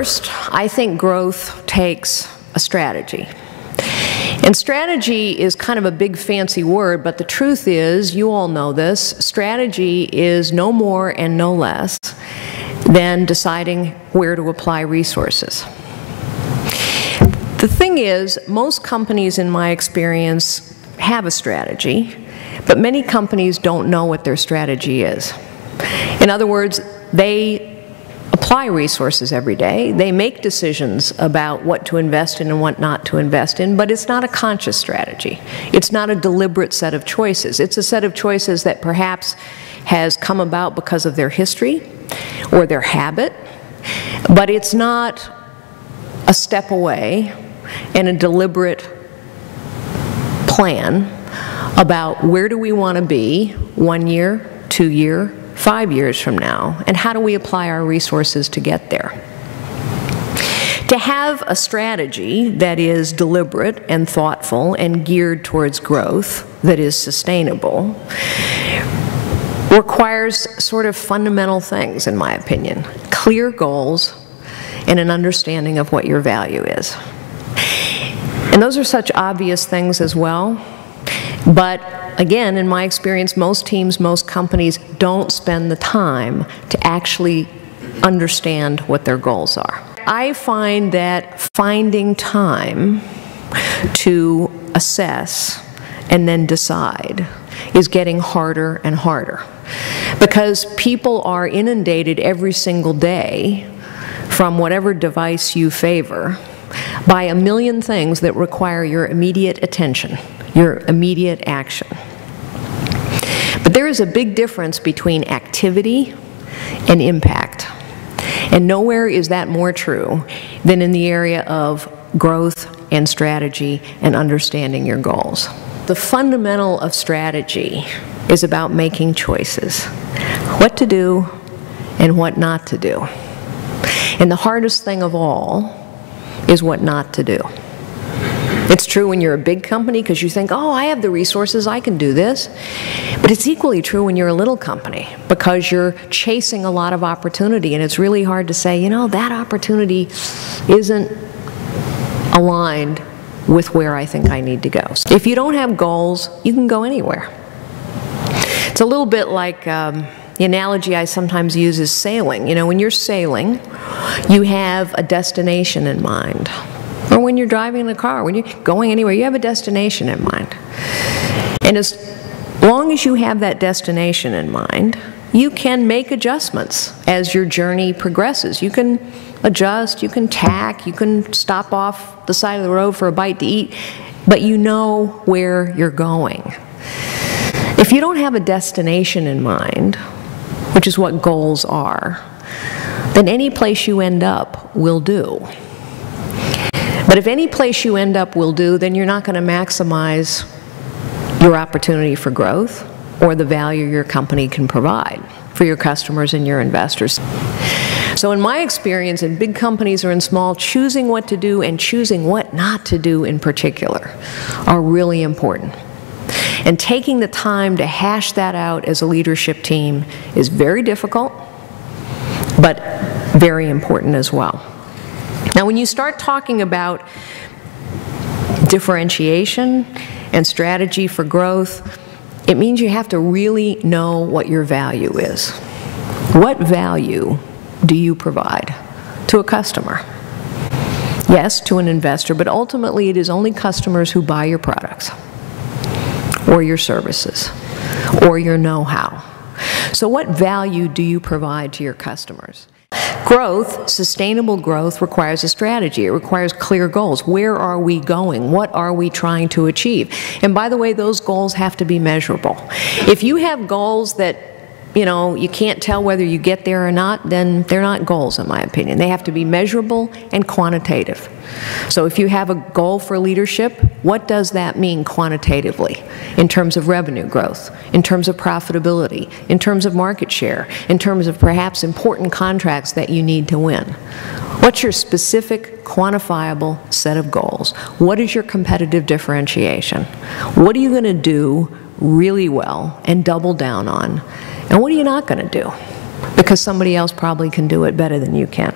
First, I think growth takes a strategy. And strategy is kind of a big fancy word, but the truth is, you all know this, strategy is no more and no less than deciding where to apply resources. The thing is, most companies in my experience have a strategy, but many companies don't know what their strategy is. In other words, they apply resources every day. They make decisions about what to invest in and what not to invest in, but it's not a conscious strategy. It's not a deliberate set of choices. It's a set of choices that perhaps has come about because of their history or their habit, but it's not a step away and a deliberate plan about where do we want to be 1 year, 2 year, 5 years from now, and how do we apply our resources to get there. To have a strategy that is deliberate and thoughtful and geared towards growth that is sustainable requires sort of fundamental things, in my opinion. Clear goals and an understanding of what your value is. And those are such obvious things as well, but again, in my experience, most teams, most companies don't spend the time to actually understand what their goals are. I find that finding time to assess and then decide is getting harder and harder, because people are inundated every single day from whatever device you favor by a million things that require your immediate attention, your immediate action. But there is a big difference between activity and impact. And nowhere is that more true than in the area of growth and strategy and understanding your goals. The fundamental of strategy is about making choices, what to do and what not to do. And the hardest thing of all is what not to do. It's true when you're a big company because you think, oh, I have the resources, I can do this. But it's equally true when you're a little company because you're chasing a lot of opportunity, and it's really hard to say, you know, that opportunity isn't aligned with where I think I need to go. So if you don't have goals, you can go anywhere. It's a little bit like the analogy I sometimes use is sailing. You know, when you're sailing, you have a destination in mind. Or when you're driving in a car, when you're going anywhere, you have a destination in mind. And as long as you have that destination in mind, you can make adjustments as your journey progresses. You can adjust, you can tack, you can stop off the side of the road for a bite to eat, but you know where you're going. If you don't have a destination in mind, which is what goals are, then any place you end up will do. But if any place you end up will do, then you're not going to maximize your opportunity for growth or the value your company can provide for your customers and your investors. So in my experience, in big companies or in small, choosing what to do and choosing what not to do in particular are really important. And taking the time to hash that out as a leadership team is very difficult, but very important as well. Now, when you start talking about differentiation and strategy for growth, it means you have to really know what your value is. What value do you provide to a customer? Yes, to an investor, but ultimately it is only customers who buy your products or your services or your know-how. So what value do you provide to your customers? Growth, sustainable growth, requires a strategy. It requires clear goals. Where are we going? What are we trying to achieve? And by the way, those goals have to be measurable. If you have goals that, you know, you can't tell whether you get there or not, then they're not goals, in my opinion. They have to be measurable and quantitative. So if you have a goal for leadership, what does that mean quantitatively in terms of revenue growth, in terms of profitability, in terms of market share, in terms of perhaps important contracts that you need to win? What's your specific, quantifiable set of goals? What is your competitive differentiation? What are you going to do really well and double down on? And what are you not going to do? Because somebody else probably can do it better than you can.